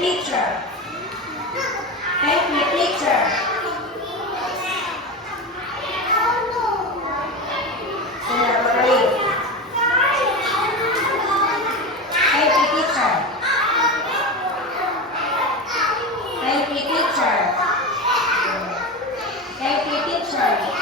teacher. Thank you, teacher. Sila ko rin. Thank you, teacher. Thank you, teacher. Thank you, teacher.